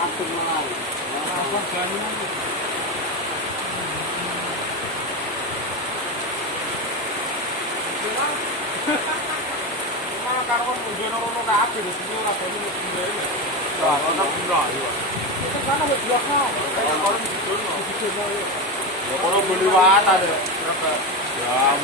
Atur malah. Apa jaminan? Malah karo mungkin ora kabeh wis ora kono ngene. Ora ono ora yo. Itu kan ada dua kan. Kayak orang dijono. Dijono yo. Ya kono beli wata deh. Ya.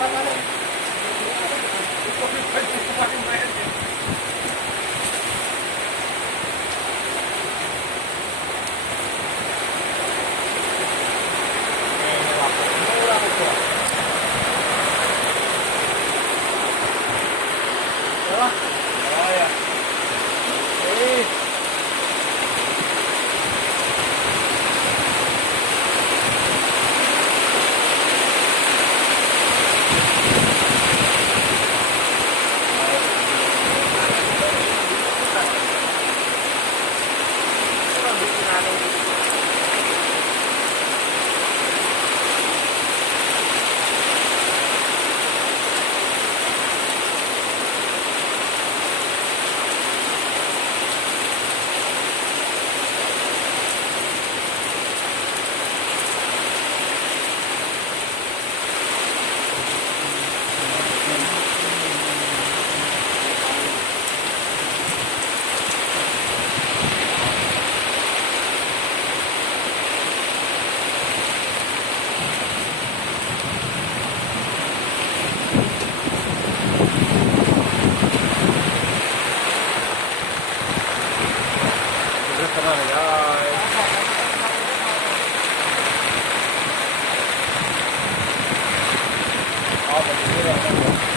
Oh,